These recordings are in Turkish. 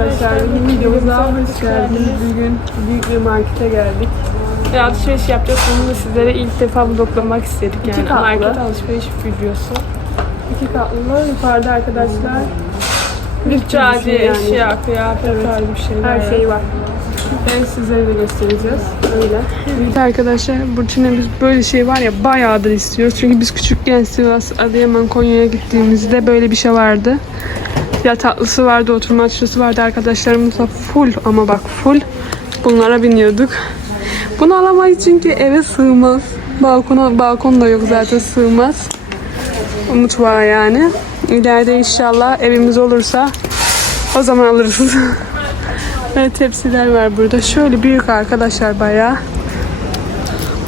arkadaşlar. Videomuza hoş geldiniz. Bugün büyük bir markete geldik. Ve alışveriş yapacağız. Bunu da sizlere ilk defa vloglamak istedik yani. katlı. Market alışveriş videosu. İki katlı yukarıda arkadaşlar. Şey yani. eşya, kıyafet Evet. tarzı bir şeyler. Her şey var. Ben sizlere de göstereceğiz. Öyle. Evet arkadaşlar Burçin'e biz böyle şey var ya bayağıdır istiyoruz. Çünkü biz küçükken Sivas, Adıyaman, Konya'ya gittiğimizde böyle bir şey vardı. Ya tatlısı vardı, oturma açısı vardı arkadaşlarımızla full ama bak full bunlara biniyorduk. Bunu alamayız çünkü eve sığmaz. Balkona, balkon da yok zaten sığmaz. Mutfağa yani. İleride inşallah evimiz olursa o zaman alırız. Evet tepsiler var burada. Şöyle büyük arkadaşlar bayağı.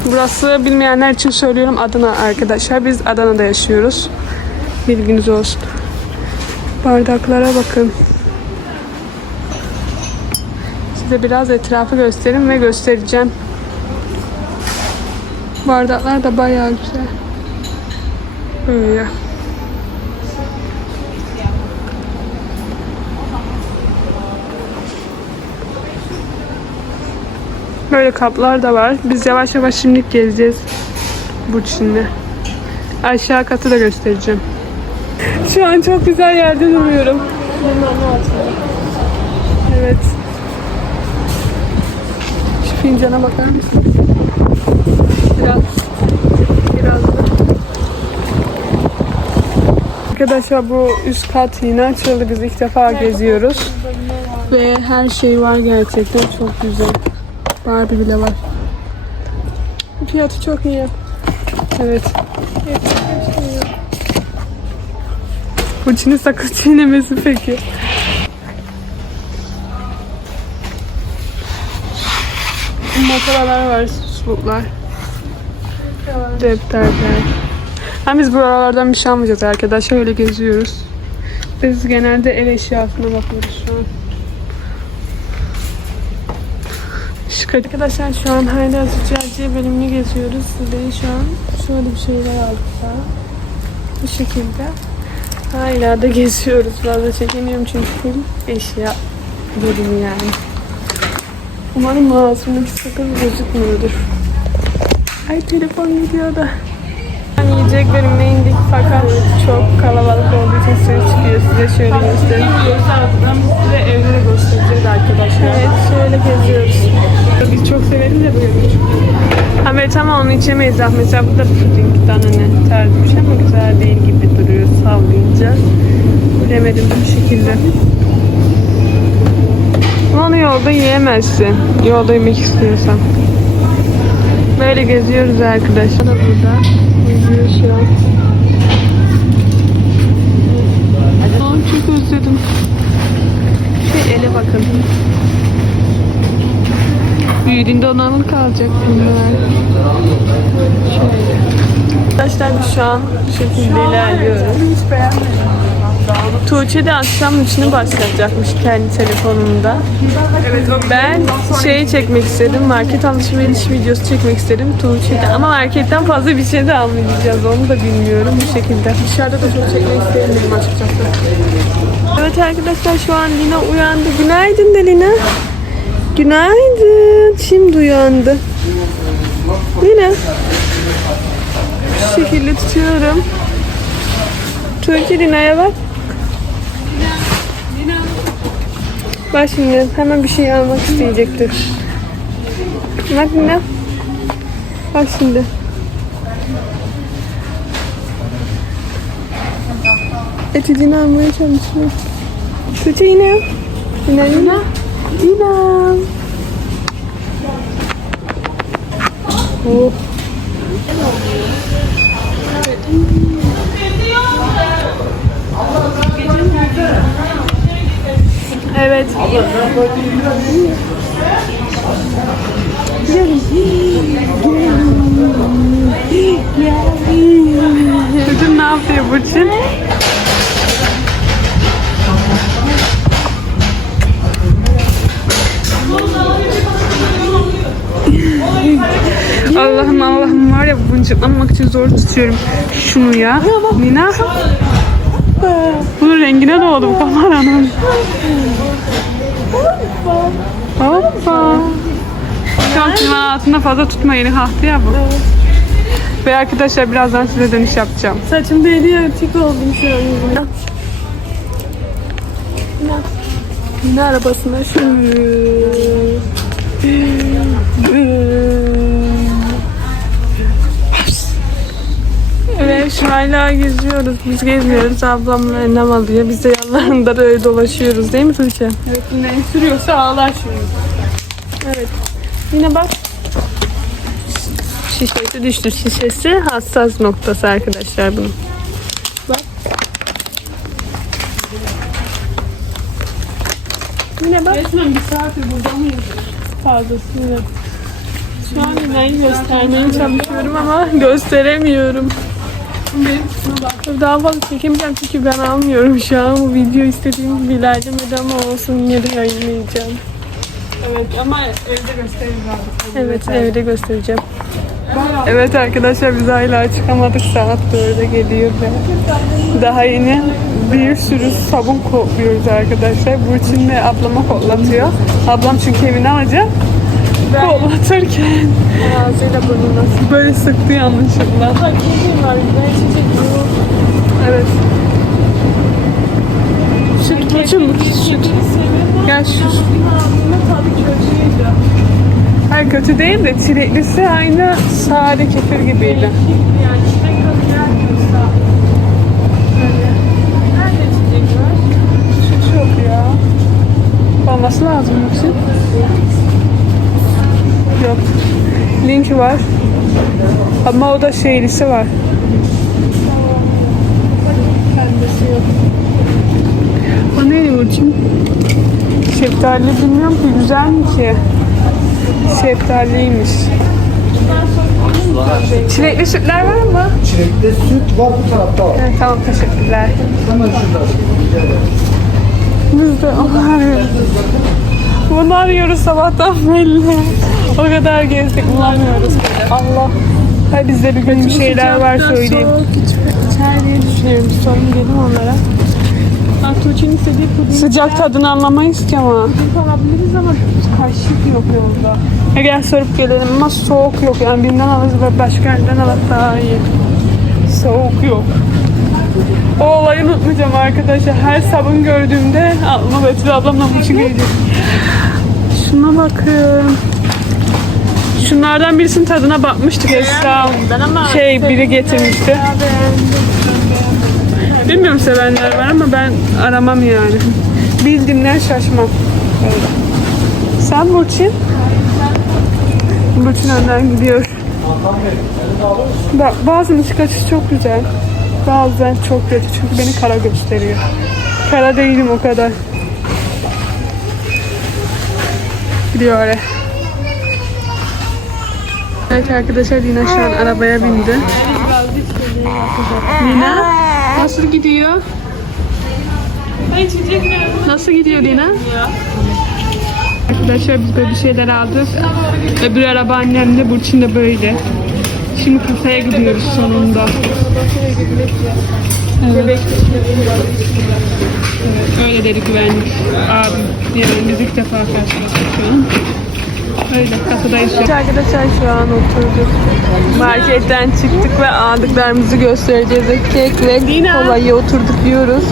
Burası bilmeyenler için söylüyorum Adana arkadaşlar. Biz Adana'da yaşıyoruz. Bilginiz olsun. Bardaklara bakın. Size biraz etrafı göstereyim ve göstereceğim. Bardaklar da bayağı güzel. Böyle. Böyle kaplar da var. Biz yavaş yavaş şimdi gezeceğiz Burçin'le. Aşağı katı da göstereceğim. Şu an çok güzel yerde duruyorum. Evet. Şu fincana bakar mısın? Biraz. Biraz da. Arkadaşlar bu üst kat yine açıldı. Biz ilk defa geziyoruz. Ve her şey var gerçekten çok güzel. Barbie bile var. Fiyatı çok iyi. Evet. Burçin'in sakız çiğnemesi peki. Mataralar var, suluklar. Defterler. Hem biz buralardan bir şey almayacağız arkadaşlar. Öyle geziyoruz. Biz genelde ev eşyasına bakıyoruz şu an. Arkadaşlar şu an hala züccaciye bölümünü geziyoruz. Size şu an şöyle bir şeyler aldık daha. Bu şekilde. Hala da geziyoruz. Fazla çekemiyorum çünkü full eşya bölümü yani. Umarım mağazımdaki sakız gözükmüyordur. Ay telefon gidiyor da. Yani yiyecek bölümüne indik fakat çok kalabalık olduğu için ses çıkıyor. Size şöyle göstereyim. Size evde de göstereceğiz arkadaşlar. Evet şöyle geziyoruz. Biz çok severiz ya böyle. Ha evet ama onu içemeyiz ah. Mesela bu da puding ne tarzı bir şey ama güzel değil gibi duruyor sallayınca. Bilemedim bu şekilde. Onu yolda yiyemezsin. Yolda yemek istiyorsan. Böyle geziyoruz arkadaşlar. Da burada. Geziyor şu an. Aa, çok özledim. Şu ele bakın. Büyüdüğünde ona mı kalacak bunlar? Arkadaşlar biz şu an bu şekilde ilerliyoruz. Hiç beğenmedim. Tuğçe de akşam içini başlatacakmış kendi telefonunda. Evet Ben şeyi çekmek istedim, market alışveriş videosu çekmek istedim Tuğçe'de. Ama marketten fazla bir şey de almayacağız, onu da bilmiyorum bu şekilde. dışarıda da çok çekmek istemiyorum açıkçası. Evet arkadaşlar şu an Lina uyandı. Günaydın de Lina. Günaydın. Şimdi uyandı. Lina. Şu şekilde tutuyorum. Tuğçe Lina'ya bak. Bak şimdi hemen bir şey almak isteyecektir. Bak Lina. Bak şimdi. Etüdünü almaya çalışıyor. Tuğçe yine. Lina Lina. Lina. Oh. Evet. Çocuğum ne yapıyor Burçin? Allah'ım Allah'ım var ya mıncıklamak için zor tutuyorum şunu ya. Nina. Bunun rengine doğdum kameranın. Hoppa. Şu an altında fazla tutma yeni kalktı ya bu. Ve arkadaşlar birazdan size dönüş yapacağım. Saçım deli tik oldum şu an yüzümden. Yine arabasına şu. Şu hala geziyoruz. Biz gezmiyoruz. Ablamla annem alıyor. Biz de yanlarında böyle dolaşıyoruz değil mi Tuğçe? Evet ne sürüyorsa ağlar şimdi. Evet. Yine bak. Şişesi düştü. Şişesi hassas noktası arkadaşlar bunun. Bak. Yine bak. Resmen bir saattir burada mıyız? Fazlasıyla. Şu an Lina'yı göstermeye çalışıyorum ama gösteremiyorum. Benim bak. Daha fazla çekemeyeceğim çünkü ben almıyorum şu an. Bu video istediğim gibi ilerlemedi ama olsun yine de yayınlayacağım. Evet ama evde abi. Evet evde göstereceğim. Evet arkadaşlar biz hala çıkamadık. Saat 4'e geliyor ve daha yeni bir sürü sabun kokluyoruz arkadaşlar. Burçin de ablama koklatıyor. Ablam çünkü evini alacak. Koklatırken Ağzıyla burnuna. böyle sıktı yanlışlıkla. Bak çiçeğim var. Ben çiçek. Evet. Bu süt. Gel şu. Tadı kötüydü. Hayır kötü değil de çileklisi aynı sade kefir gibiydi. Olması lazım yoksa. Yok. Link var. Ama o da şeylisi var. O neydi Burçin? Şeftali bilmiyorum ki güzel mi ki? Şeftaliymiş. Çilekli sütler var mı? Çilekli süt var bu tarafta var. Evet, tamam teşekkürler. Hemen şurada. Biz de onu arıyoruz. Bunu arıyoruz sabahtan belli. O kadar gezdik bulamıyoruz. Allah. Hay bizde bir gün bir şeyler var söyleyeyim. İçer diye düşünüyorum. Sorun dedim onlara. Tuğçe'nin istediği puding Sıcak tadını anlamayız ki ama. alabiliriz ama kaşık yok yolda. E gel sorup gelelim ama soğuk yok yani birinden alırız ve başka yerden alıp daha iyi. Soğuk yok. O olayı unutmayacağım arkadaşlar. Her sabun gördüğümde aklıma Betül ablamla bu için gelecek. Şuna bakın. Şunlardan birisinin tadına bakmıştık Esra. ama Şey biri getirmişti. Bilmiyorum sevenler var ama ben aramam yani. Bildiğimden şaşmam. Sen Burçin? Burçin önden gidiyor. Bak bazen ışık açısı çok güzel. Bazen çok kötü çünkü beni kara gösteriyor. Kara değilim o kadar. Gidiyor öyle. Evet arkadaşlar Lina şu an arabaya bindi. Lina nasıl gidiyor? Nasıl gidiyor Lina? Arkadaşlar biz böyle bir şeyler aldık. Öbür araba annemde, Burçin de böyle. Şimdi kafeye gidiyoruz sonunda. Evet. Öyle dedi güvenlik abim. Yani biz ilk defa karşılaştık şu an. Öyle şu an. Arkadaşlar şu an oturduk. Marketten çıktık ve aldıklarımızı göstereceğiz. Kek ve kolayı oturduk yiyoruz.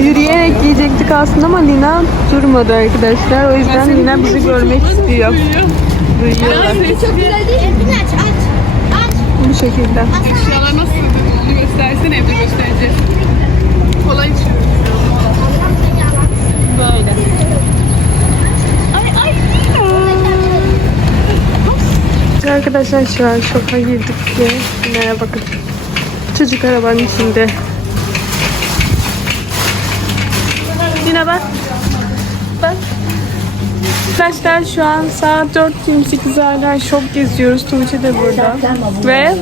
Yürüyerek yiyecektik aslında ama Lina durmadı arkadaşlar. O yüzden Lina bizi görmek istiyor. Duyuyorlar. Çok güzel değil mi? Evini aç aç. Aç. Bu şekilde. Eşyalar nasıl? Onu göstersene evde göstereceğiz. Kolay içiyoruz. Böyle. Ay ay. Arkadaşlar şu an şoka girdik ve Lina'ya bakın. Çocuk arabanın içinde. Lina bak. Bak. Arkadaşlar şu an saat 4.28 hala şok geziyoruz. Tuğçe de burada. Ve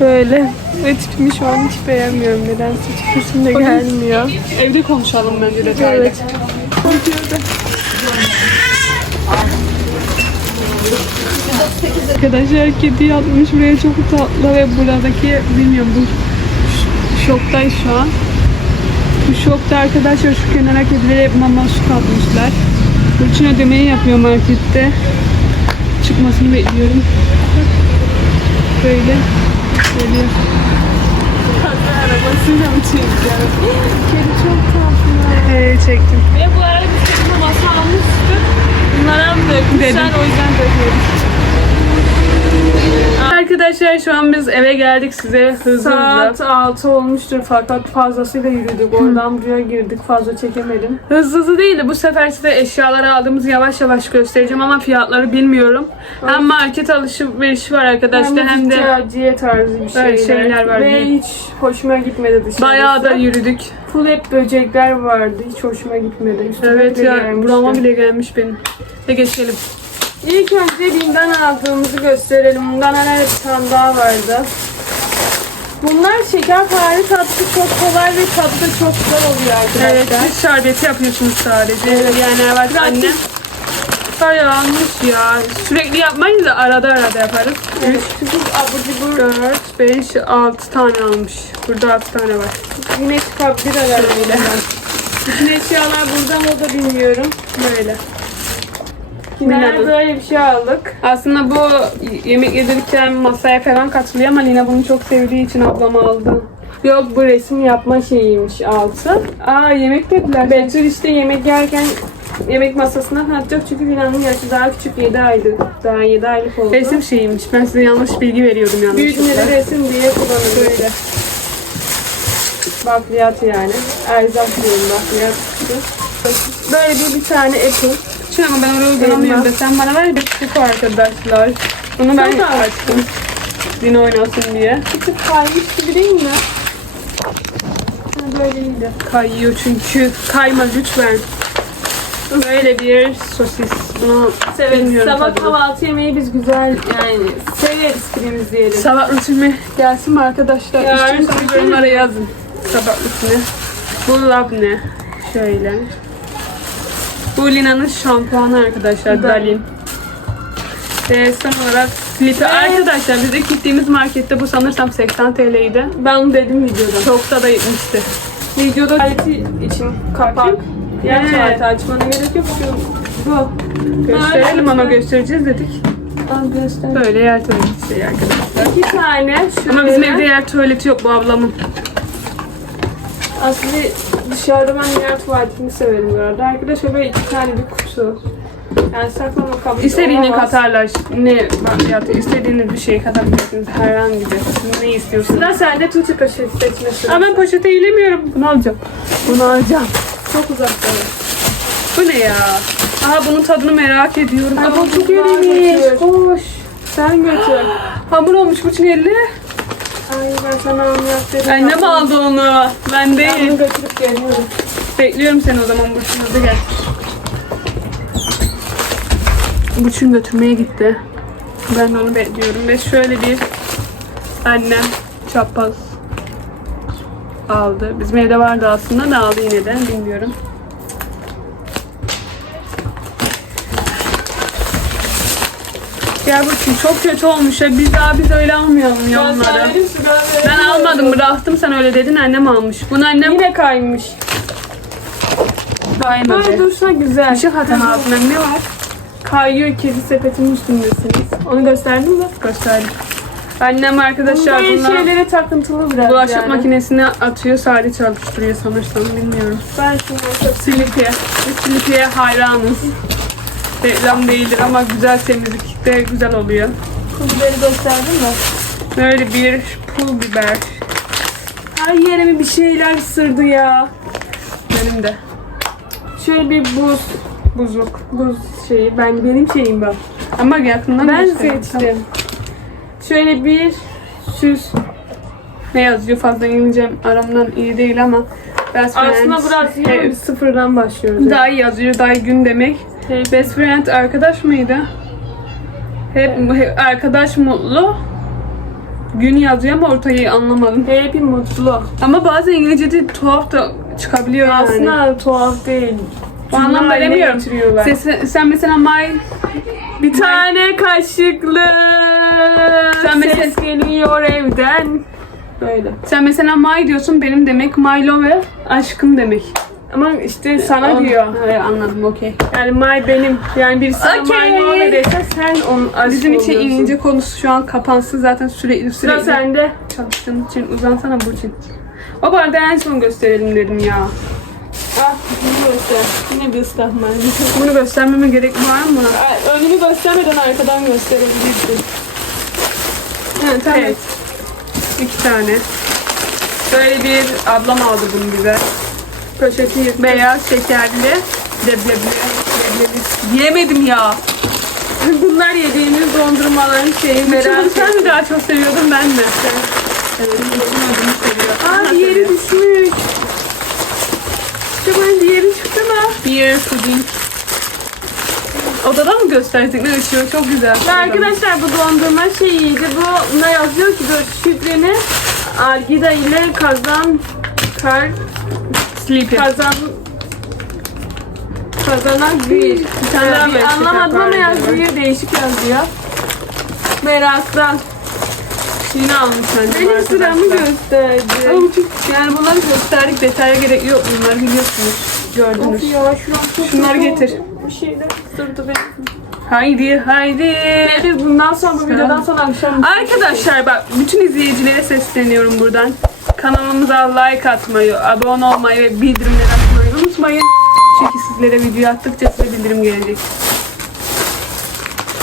böyle ve tipimi şu an hiç beğenmiyorum. Nedense tipesim de gelmiyor. Evde konuşalım bence detaylı. Evet. Arkadaşlar kedi yatmış buraya çok tatlı ve buradaki bilmiyorum bu şoktayız şu an. Bu şokta arkadaşlar şu kenara kedileri hep mama su katmışlar. Burçin ödemeyi yapıyor markette. Çıkmasını bekliyorum. Böyle. Geliyor. Kaka arabasıyla mı çekeceğim? Kedi çok tatlı. Evet çektim. Ve bu arada biz kedime masa almıştık. Bunlara mı dökmüşler o yüzden döküyoruz. Arkadaşlar şu an biz eve geldik size hızlı Saat hızlı. 6 olmuştur fakat fazlasıyla yürüdük. Oradan buraya girdik fazla çekemedim. Hızlı hızlı değil de bu sefer size eşyaları aldığımızı yavaş yavaş göstereceğim ama fiyatları bilmiyorum. Hem market alışverişi var arkadaşlar hem de züccaciye tarzı bir şeyler, şeyler var. Ve hiç hoşuma gitmedi dışarısı. bayağı da yürüdük. Full hep böcekler vardı. Hiç hoşuma gitmedi. Üstüme Evet bile ya gelmişti. burama bile gelmiş benim. Ve geçelim. İlk önce Bim'den aldığımızı gösterelim. Bundan hala bir tane daha vardı. Bunlar şekerpare tatlı çok kolay ve tadı da çok güzel oluyor arkadaşlar. Evet siz şerbeti yapıyorsunuz sadece. Evet. Yani evet Pratik. annem. Bayağı almış ya. Sürekli yapmayız da arada arada yaparız. Evet, çünkü abur cubur 4, 5, 6 tane almış. Burada 6 tane var. yine çıkabilir herhalde. Bütün eşyalar burada mı o da bilmiyorum. Böyle. Mila'nın. böyle bir şey aldık. Aslında bu yemek yedirken masaya falan katılıyor ama Lina bunu çok sevdiği için ablam aldı. Yok bu resim yapma şeyiymiş altı. Aa yemek dediler. Betül işte yemek yerken yemek masasına atacak çünkü Milan'ın yaşı daha küçük 7 aylık. Daha 7 aylık oldu. Resim şeyiymiş. Ben size yanlış bilgi veriyordum yanlışlıkla. Büyüdüğünde resim diye kullanılıyor. Böyle. Bakliyat yani. Erzak diyorum bakliyat. Böyle bir, bir tane apple. Şimdi ama ben oraya uygulamıyorum da sen bana ver bir küçük arkadaşlar. Bunu ben açtım. Lina oynasın diye. Tık kaymış gibi değil mi? Ha, böyleydi. Kayıyor çünkü. Kayma lütfen. Böyle bir sosis. Bunu Evet, bilmiyorum sabah tadını. kahvaltı yemeği biz güzel yani severiz filmimiz diyelim. Sabah rutimi gelsin mi arkadaşlar? Ya, İstiyorsanız rutini- yorumlara yazın. Sabah rutini. Bu labne. Şöyle. Bu Lina'nın şampuanı arkadaşlar. Dalin. Ve son olarak Slipi. Arkadaşlar biz ilk gittiğimiz markette bu sanırsam 80 TL'ydi. Ben onu dedim videoda. Çokta da gitmişti. Videoda aleti için kapak. Diğer Evet. saati açmana gerek yok. Şu bu. Gösterelim ama göstereceğiz dedik. Al göster. Böyle yer tuvaleti şey arkadaşlar. İki tane şöyle. Ama bizim evde yer tuvaleti yok bu ablamın. Aslında dışarıda ben yer tuvaletini severim bu arada. Arkadaşlar böyle iki tane bir kutu. Yani saklama kabı İstediğini olamaz. katarlar. Ne bakliyatı, istediğiniz bir şey katabilirsiniz. Herhangi bir. Siz ne istiyorsunuz? Sıra sende tutu poşet seçme sırası. Aa ben poşete eğilemiyorum. Bunu alacağım. bunu alacağım. Çok uzakta. Bu ne ya? Aha bunun tadını merak ediyorum. Ama çok götür. Hoş. Sen götür. Hamur olmuş bu elli. Ay ben sana anlat dedim. Annem aldı onu. Ben Ben değil. bunu götürüp geliyorum. Bekliyorum seni o zaman Burçin hadi gel. Burçin götürmeye gitti. Ben onu bekliyorum. Ve şöyle bir annem çapaz aldı. Bizim evde vardı aslında da aldı yine de bilmiyorum. Ya Burçin çok kötü olmuş ya. Biz daha biz öyle almayalım ya onları. Ben almadım bıraktım sen öyle dedin annem almış. Bunu annem Yine kaymış. kaymadı. Böyle dursa güzel. Bir şey hatan altında ne var? Kayıyor kedi sepetinin üstündesiniz. Onu gösterdin mi? Gösterdim. Annem arkadaşlar Böyle bunlar şeylere takıntılı biraz bulaşık yani. makinesine atıyor sadece çalıştırıyor sanırsam bilmiyorum. Ben Silipiye. Biz Silipiye hayranız. Reklam değildir ama güzel temizlikte güzel oluyor. kuzuları gösterdin mi? Böyle bir pul biber. Her yerime bir şeyler ısırdı ya. Benim de. Şöyle bir buz, Buzluk. buz şeyi. Ben benim şeyim bu. Ama yakından Ben göstereyim. seçtim. Şöyle bir süs. Ne yazıyor fazla İngilizcem aramdan iyi değil ama Aslında biraz biz sıfırdan başlıyoruz. Day yazıyor. Day gün demek. Hey, Best friend arkadaş mıydı? Hep, hep arkadaş mutlu. Gün yazıyor ama ortayı anlamadım. Happy mutlu. Ama bazen İngilizce'de tuhaf da çıkabiliyor yani. Aslında tuhaf değil. o anlamda demiyorum. getiriyorlar. Sen, sen mesela my Bir tane kaşıklı Sen mesela- ses geliyor evden. Böyle. sen mesela my diyorsun benim demek my love aşkım demek. Ama işte sana Ol- diyor. Evet, anladım okey. Yani my benim. Yani birisi sana Okey. my no dese sen onun aşık Bizim için oluyorsun. inince konusu şu an kapansın zaten sürekli Sıra sürekli sende. çalıştığın için uzansana Burçin. O bardağı en son gösterelim dedim ya. Ah bunu göster. Yine bir ıslahman. Bunu göstermeme gerek var mı? Önünü göstermeden arkadan gösterebilirsin. Evet, evet. İki tane. Böyle bir ablam aldı bunu bize. Poşeti. Beyaz şekerli leblebi. leblebi. Diyemedim ya. Bunlar yediğimiz dondurmaların şeyi Merak sen mi daha çok seviyordun ben mi? Evet, ödümü seviyor. Aa diğeri düşmüş. Bunun diğeri çıktı mı? Bir puding. Odada mı göstersek ne ışığı çok güzel. Ve arkadaşlar bu dondurma şeyiydi. Bu buna yazıyor ki böyle şifreni Algida ile kazan kar Sleepy. kazan kazanan bir, bir tane daha bir anlamadım ama yazıyor değişik yazıyor. Meraktan. Yine almış bence Benim sıramı gösterdi. Ama bu çok- yani bunları gösterdik detaya gerek yok bunları biliyorsunuz. Gördünüz. Of ya şuram çok Şunları kötü getir. oldu. Bir şeyler ısırdı beni. Haydi haydi. Biz bundan sonra bu videodan sonra akşam Arkadaşlar bak bütün izleyicilere sesleniyorum buradan. Kanalımıza like atmayı, abone olmayı ve bildirimleri açmayı unutmayın. Çünkü sizlere video attıkça size bildirim gelecek.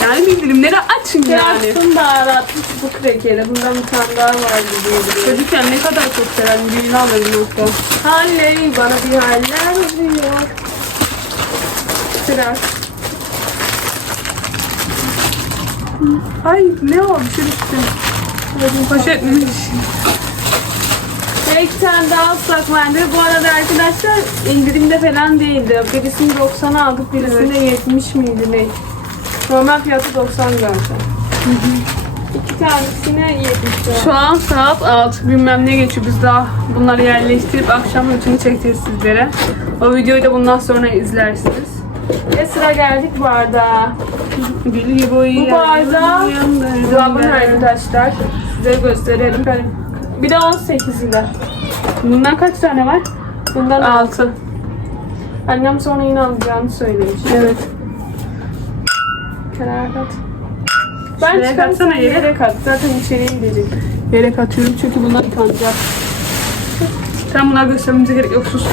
Yani bildirimleri açın yani. Yaktım baharatlı bu krekeri. Bundan bir tane daha vardı diye. Çocukken ne kadar çok severdim. Birini alırım hatta. Halley bana bir haller diyor. Biraz. Ay ne o? Bir şey düştü. Poşet mi? İki tane daha ıslak mendil. Bu arada arkadaşlar indirimde falan değildi. Birisini 90'a aldık, birisini de 70 miydi ne? Normal fiyatı 90 galiba. İki tanesine 70 lira. Şu an saat 6 bilmem ne geçiyor. Biz daha bunları yerleştirip akşam rutini çekeceğiz sizlere. O videoyu da bundan sonra izlersiniz. Ve sıra geldik bardağa. Gül boyu Bu bardağı ben. arkadaşlar. Size gösterelim. Bir de 18 lira. Bundan kaç tane var? Bundan 6. Annem sonra yine alacağını söylemiş. Evet. Kenara kat. Ben Şuraya çıkarsam yere. yere kat. Zaten içeriye gidecek. Yere katıyorum çünkü bunlar yıkanacak. Tam bunlar göstermemize gerek yok sus.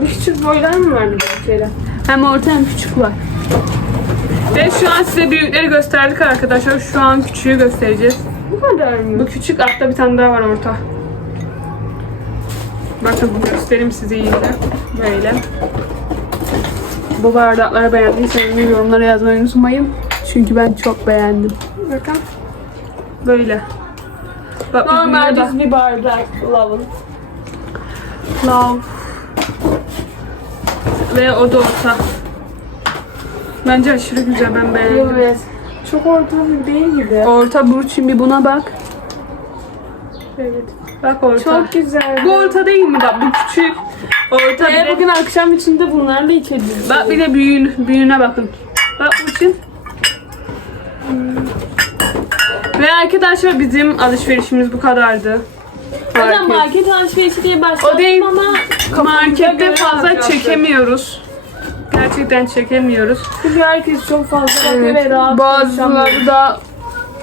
Bir küçük boylar mı vardı bu kere? Hem orta hem küçük var. Ve şu an size büyükleri gösterdik arkadaşlar. Şu an küçüğü göstereceğiz. Bu kadar mı? Bu küçük altta bir tane daha var orta. Bakın göstereyim size iyice. Böyle. Bu bardakları beğendiyseniz yorumlara yazmayı unutmayın. Çünkü ben çok beğendim. Bakın. Böyle. Bak, Normal düz bir bardak. Lavın. Love. Ve o da orta. Bence aşırı güzel ben beğendim. Evet. Çok ortalık değil gibi. Orta Burçin bir buna bak. Evet. Bak orta. Çok güzel. Bu orta değil mi? Bak bu küçük. Orta bir de, bugün akşam içinde bunlarla içeceğiz. bak bir de büyüğün, büyüğüne bakın. Bak Burçin. Ve arkadaşlar bizim alışverişimiz bu kadardı. Zaten Market. market alışverişi diye O değil. ama Markette fazla çekemiyoruz. Gerçekten çekemiyoruz. çünkü herkes çok fazla bakıyor ve rahat konuşamıyor. Bazıları da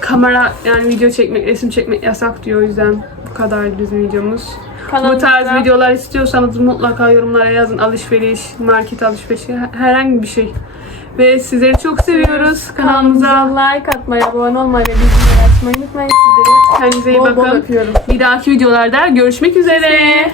kamera yani video çekmek, resim çekmek yasak diyor. O yüzden bu kadardı bizim videomuz. Bu Kanalımıza- tarz videolar istiyorsanız mutlaka yorumlara yazın. Alışveriş, market alışverişi, herhangi bir şey. Ve sizleri çok seviyoruz. Kanalımıza Kanalımıza like atmayı, abone olmayı ve bildirimleri açmayı unutmayın sizleri. kendinize iyi Bol bol bakın. öpüyorum. Bir dahaki videolarda görüşmek üzere.